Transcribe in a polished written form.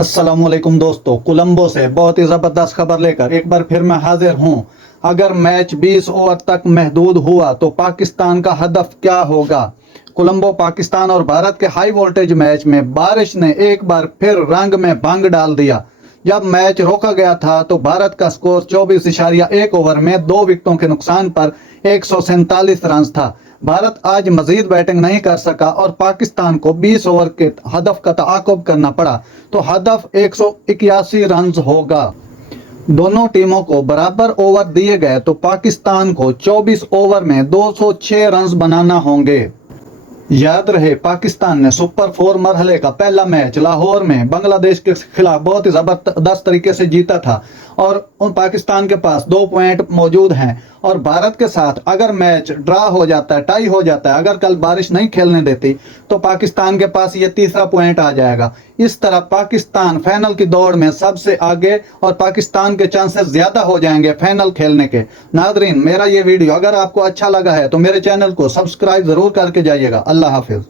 अस्सलाम वालेकुम दोस्तों, कोलंबो से बहुत ही ज़बरदस्त खबर लेकर एक बार फिर मैं हाजिर हूं। अगर मैच 20 ओवर तक महदूद हुआ तो पाकिस्तान का हदफ क्या होगा। कोलंबो पाकिस्तान और भारत के हाई वोल्टेज मैच में बारिश ने एक बार फिर रंग में भंग डाल दिया। जब मैच रोका गया था तो भारत का स्कोर 24.1 ओवर में 2 विकेटों के नुकसान पर 147 रन था। भारत आज मजीद बैटिंग नहीं कर सका और पाकिस्तान को 20 ओवर के हदफ का तआकुब करना पड़ा। तो हदफ 181 रन होगा। दोनों टीमों को बराबर ओवर दिए गए तो पाकिस्तान को 24 ओवर में 206 रन बनाना होंगे। याद रहे, पाकिस्तान ने सुपर 4 मरहले का पहला मैच लाहौर में बांग्लादेश के खिलाफ बहुत ही जबरदस्त तरीके से जीता था और उन पाकिस्तान के पास 2 पॉइंट मौजूद हैं। और भारत के साथ अगर मैच ड्रा हो जाता है, टाई हो जाता है, अगर कल बारिश नहीं खेलने देती तो पाकिस्तान के पास ये तीसरा पॉइंट आ जाएगा। इस तरह पाकिस्तान फाइनल की दौड़ में सबसे आगे और पाकिस्तान के चांसेस ज्यादा हो जाएंगे फाइनल खेलने के। नादरीन, मेरा ये वीडियो अगर आपको अच्छा लगा है तो मेरे चैनल को सब्सक्राइब जरूर करके जाइएगा। अल्लाह हाफिज।